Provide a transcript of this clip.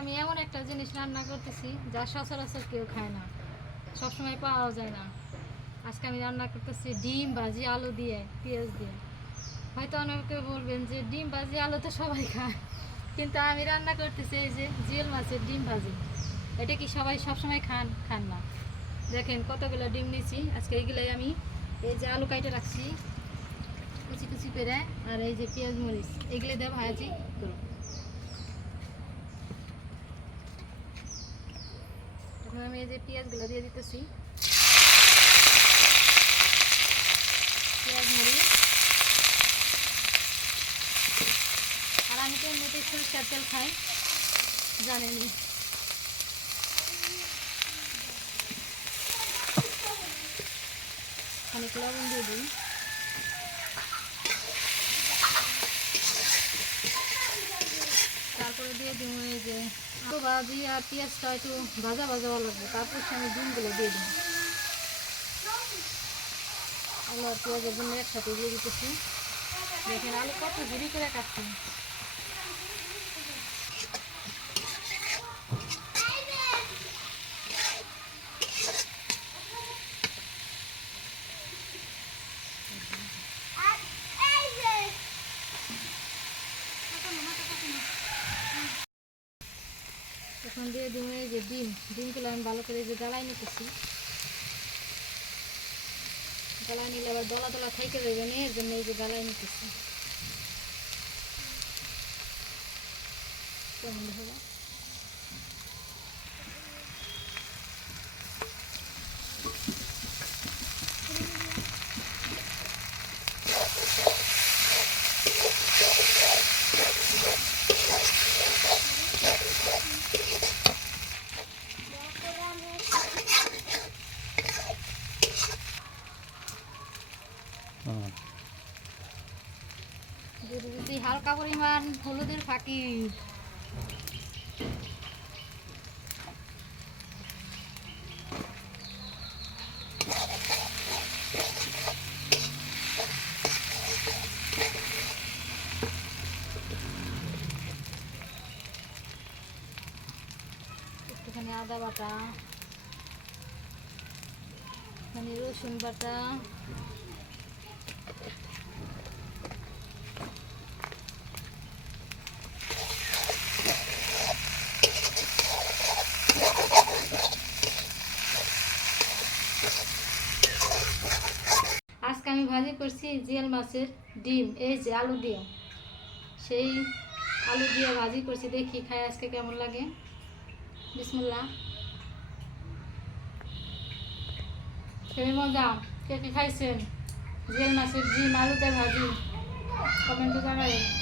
আমি এমন একটা জিনিস রান্না করতেছি যা সচরাচর কেউ খায় না, সবসময় পাওয়া যায় না। আজকে আমি রান্না করতেছি ডিম ভাজি আলু দিয়ে পেঁয়াজ দিয়ে। হয়তো অনেকে বলবেন যে ডিম ভাজি আলু তো সবাই খায়, কিন্তু আমি রান্না করতেছি এই যে জিওল মাছের ডিম ভাজি। এটা কি সবাই সবসময় খান না। দেখেন কতগুলো ডিম নিয়েছি আজকে, এইগুলাই আমি এই যে আলু কাইটে রাখছি কুচি কুচি করে, আর এই যে পেঁয়াজ মরিচ এগুলো দিয়ে ভাজি করব। এখন আমি এই যে পেঁয়াজগুলো দিয়ে দিতেছি, পেঁয়াজ মরিচ। আর আমি তো এমনিতেই সরিষার তেল খাই, জানেনি। অনেক লবণ দিয়ে দিই, তারপরে দিয়ে দিব এই যে আলু ভাজি আর পেঁয়াজটা একটু ভাজা ভাজা লাগবে, তারপর আমি ডিমগুলো দিয়ে দিই। আলু আর পেঁয়াজের জন্য একসাথে দিয়ে দিতেছি। দেখেন আলু কত ঝুড়ি করে কাটছি। এখন দিয়ে দিব এই যে ডিমগুলো আমি ভালো করে যে জ্বালাই নিতেছি। জ্বালাই নিলে আবার দলা দলা থেকে যাবে না, এর জন্য এই যে জ্বালাই নিতেছি। কেমন হবে যদি হালকা পরিমাণ হলুদের ফাঁকি। একটুখানি আদা বাটা, একটুখানি রসুন বাটা, আজকে আমি ভাজি করছি জিয়াল মাছের ডিম, এই যে আলু দিয়ে, সেই আলু দিয়ে ভাজি করছি। দেখি খাই আজকে কেমন লাগে। বিসমিল্লাহ। খেয়ে মজা। কে কে খাইছেন জিয়াল মাছের ডিম আলুতে ভাজি? কমেন্টে জানাবেন।